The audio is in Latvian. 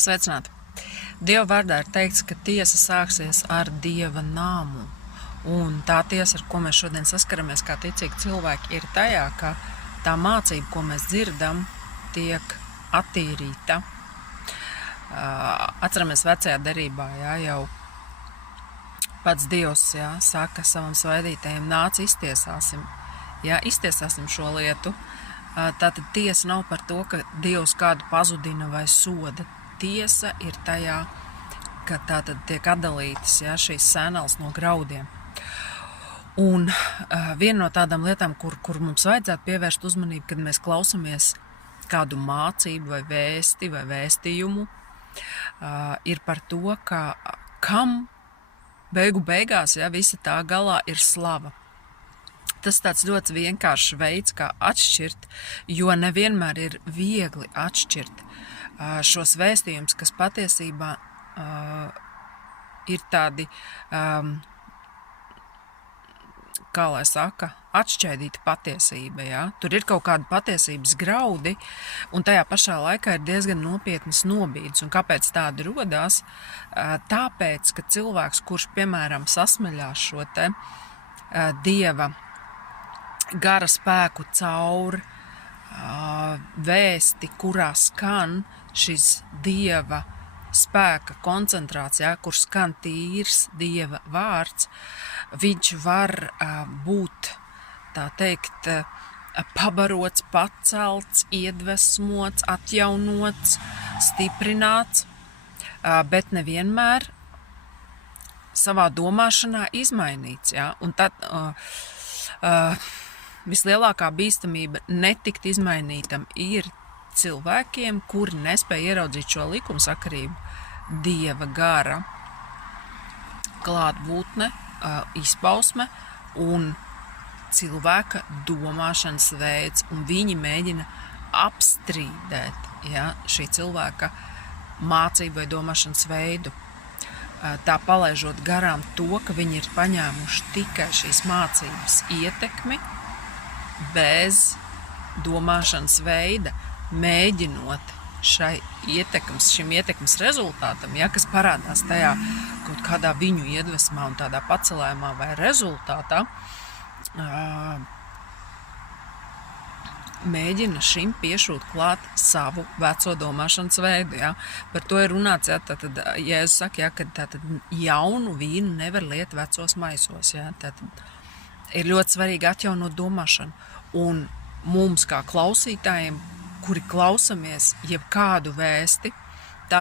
Sveicināti! Dieva vārdā ir teikts, ka tiesa sāksies ar Dieva nāmu. Un tā tiesa, ar ko mēs šodien saskaramies kā ticīgi cilvēki, ir tajā, ka tā mācība, ko mēs dzirdam, tiek attīrīta. Atceramies vecajā derībā, jau pats Dievs saka savam svaidītajam, nāc iztiesāsim. Iztiesāsim šo lietu. Tātad tiesa nav par to, ka Dievs kādu pazudina vai soda. Tiesa ir tajā, ka tātad tiek atdalītas šīs sēneles no graudiem. Un viena no tādām lietām, kur mums vajadzētu pievērst uzmanību, kad mēs klausamies kādu mācību vai vēsti vai vēstījumu, ir par to, ka kam beigu beigās visa tā galā ir slava. Tas tāds ļoti vienkāršs veids, kā atšķirt, jo nevienmēr ir viegli atšķirt šos vēstījumus, kas patiesībā ir tādi, kā lai saka, atšķaidīta patiesība. Tur ir kaut kādi patiesības graudi, un tajā pašā laikā ir diezgan nopietnas nobīdes. Un kāpēc tādi rodās? Tāpēc, ka cilvēks, kurš, piemēram, sasmeļās šo te Dieva gara spēku caur vēsti, kurā skan šis Dieva spēka koncentrācijā, kur skan tīrs Dieva vārds, viņš var būt, tā teikt, pabarots, pacelts, iedvesmots, atjaunots, stiprināts, bet nevienmēr savā domāšanā izmainīts. Un tad vislielākā bīstamība netikt izmainītam ir cilvēkiem, kuri nespēja ieraudzīt šo likumsakarību, Dieva gara klātbūtne, izpausme un cilvēka domāšanas veids, un viņi mēģina apstrīdēt šī cilvēka mācību vai domāšanas veidu. Tā palaižot garām to, ka viņi ir paņēmuši tikai šīs mācības ietekmi bez domāšanas veida, mēģinot šim ietekmes rezultātam, kas parādās tajā kaut kādā viņu iedvesmā un tādā pacelējumā vai rezultātā, mēģina šim piešūt klāt savu veco domāšanas veidu. Par to ir runāts, tātad Jēzus saka, ka tātad jaunu vīnu nevar liet vecos maisos. Tātad ir ļoti svarīgi atjaunot domāšanu. Un mums kā klausītājiem, kuri klausamies jebkādu vēsti,